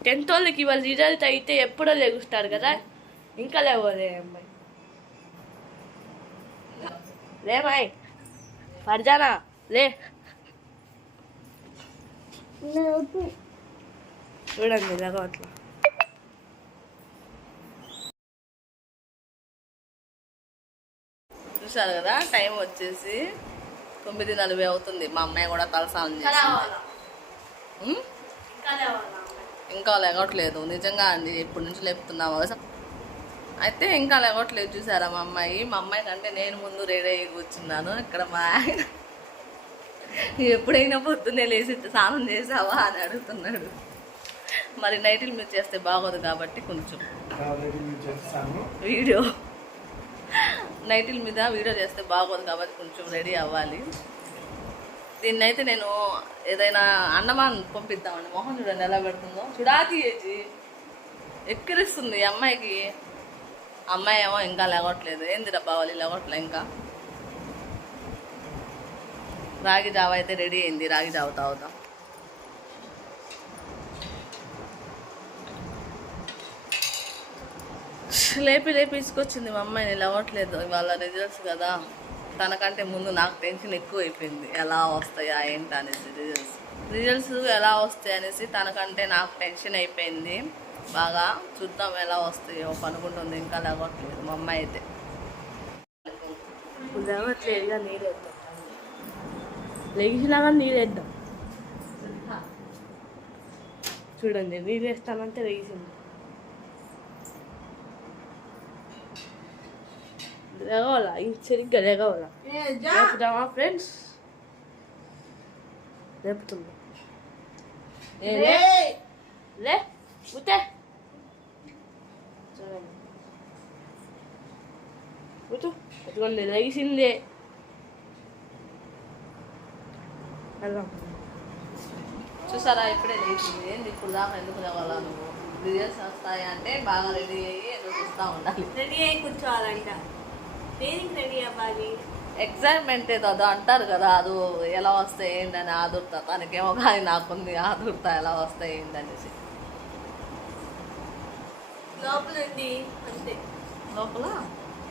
Tenth వాళ్ళకి ఇవాళ result అయితే ఎప్పుడో లెగుస్తారు కదా? ఇంకా లేవలే అమ్మాయి. లేమాయ్ ఫర్జానా? లే. చూడండి ఇలాగో అట్లా. చూసారు కదా? టైం వచ్చేసి తొమ్మిది నలభై అవుతుంది. మా అమ్మాయి కూడా ఉమ్? ఇంకా లెగట్లేదు నిజంగా అండి ఎప్పటి నుంచి లేపుతున్నాము అయితే ఇంకా లెగట్లేదు చూసారా మా అమ్మాయి? మా అమ్మాయి కంటే నేను ముందు రెడీ అయ్యి కూర్చున్నాను. ఇక్కడ మా ఆయన ఎప్పుడైనా పొద్దున్నే లేచి స్నానం చేసావా అని అడుగుతున్నాడు. మరి నైట్లు మీరు చేస్తే బాగోదు కాబట్టి కొంచెం వీడియో. నైటిల్ మీద వీడియో చేస్తే బాగోదు కాబట్టి కొంచెం రెడీ అవ్వాలి. దీన్ని అయితే నేను ఏదైనా అన్నమాన్ పంపిద్దామండి మొహం చూడండి ఎలా పెడుతుందో. చూడాకి ఏజీ. ఎక్కిరిస్తుంది ఈ అమ్మాయికి. అమ్మాయి ఏమో ఇంకా లేగట్లేదు ఏంది డబ్బా వాళ్ళు లేగట్లే ఇంకా. రాగి జావ అయితే రెడీ అయింది. రాగి జావ తాగుతాం. లేపి లేపి తీసుకొచ్చింది మా అమ్మాయిని. లేవట్లేదు. ఇవాళ రిజల్ట్స్ కదా. తనకంటే ముందు నాకు టెన్షన్ ఎక్కువ అయిపోయింది ఎలా వస్తాయా ఏంటి అనేసి రిజల్ట్స్ రిజల్ట్స్ ఎలా వస్తాయి అనేసి తనకంటే నాకు టెన్షన్ అయిపోయింది. బాగా చూద్దాం ఎలా వస్తాయో పనుకుంటుంది ఇంకా లేవట్లేదు మా అమ్మాయి అయితే. ఇక నీరు వేద్దాం. లెగిసినాగా నీళ్ళు వేద్దాం. చూడండి నీరు వేస్తానంటే లెగిసింది లేగవాలా సరిగ్గా లేగవాలా లేపుదామా ఫ్రెండ్స్ లేపుతుంది ఏ లే లే ఉతే చూడండి కూర్చో వెళ్దాం చూసారా ఇప్పుడే లేచింది ఏంది ఇప్పుడు దాకా ఎందుకు లేవాలా నువ్వు రిజల్ట్స్ వస్తాయి అంటే బాగా రెడీ అయ్యి ఎదురు చూస్తూ ఉండాలి రెడీ అయి కూర్చోవాలంట దేనికి రెడీ అవ్వాలి ఎగ్జైట్మెంట్ ఏదో అదో అంటారు కదా అది ఎలా వస్తాయి ఏంటని ఆదుర్త. తనకేమో కానీ నాకుంది ఆదుర్త ఎలా వస్తాయి ఏంటనేసి లోపల ఉంది అంతే. లోపల?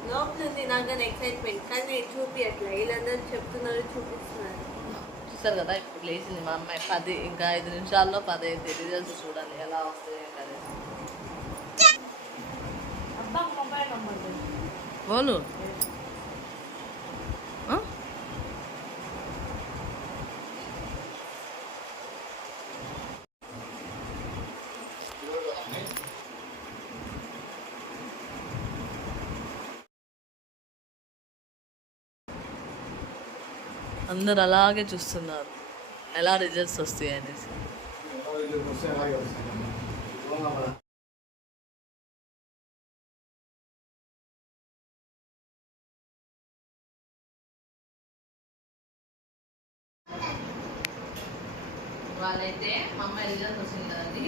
లోపల ఉంది నాకు ఎక్సైట్మెంట్ కానీ నేను చూపియట్లే. వీళ్ళందరూ చెప్తున్నారు చూపిస్తున్నారు. చూసారు కదా ఇప్పుడు లేచింది మా అమ్మాయి. పది ఇంకా ఐదు నిమిషాల్లో పది అయితే రిజల్ట్స్ చూడాలి ఎలా వస్తాయి ఏంటనేసి బోలు అందరు అలాగే చూస్తున్నారు. ఎలా రిజల్ట్స్ వస్తాయి అనేసి? వాళ్ళైతే మా అమ్మాయి రిజల్ట్ వచ్చింది కదండి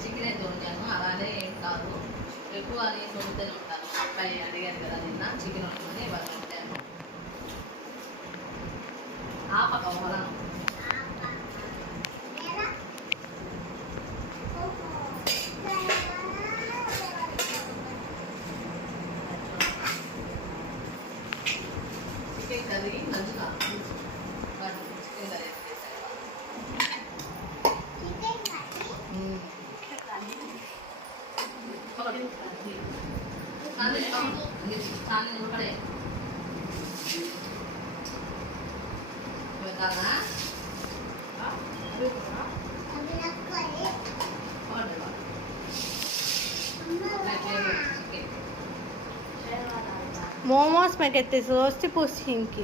చికెన్ అయితే వండాను అలానే ఏం కాదు. ఎక్కువ అని వండుతూనే ఉంటాను. అబ్బాయి అడిగాను కదా నిన్న చికెన్ వండుకొని వాళ్ళు వండాను. ఆపక వదలను మోమోస్ పెట్టేస్తే సోsti పుష్టింకి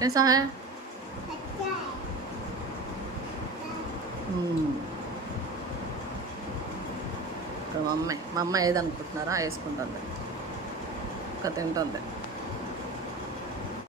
कैसा है మ్మ్. ఇక్కడ మా అమ్మాయి మా అమ్మాయి ఏదనుకుంటున్నారా వేసుకుంటుంది ఇంకా తింటుంది